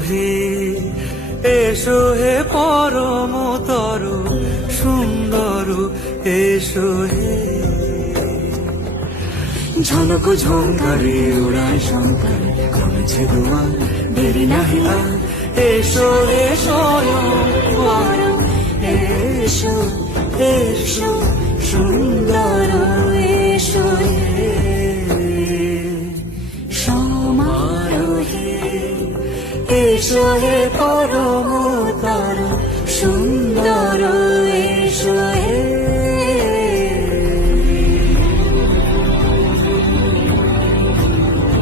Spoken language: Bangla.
হে এসো হে পরমতর সুন্দর এসো হে। ঝনক ঝঙ্কারে উড়ায় শঙ্কর কমেছে দুয়ার দেরি নাহি আর এসো হে স্বয়ংবর এসো এসো সুন্দর এসো হে সমারোহে এসো হে পরম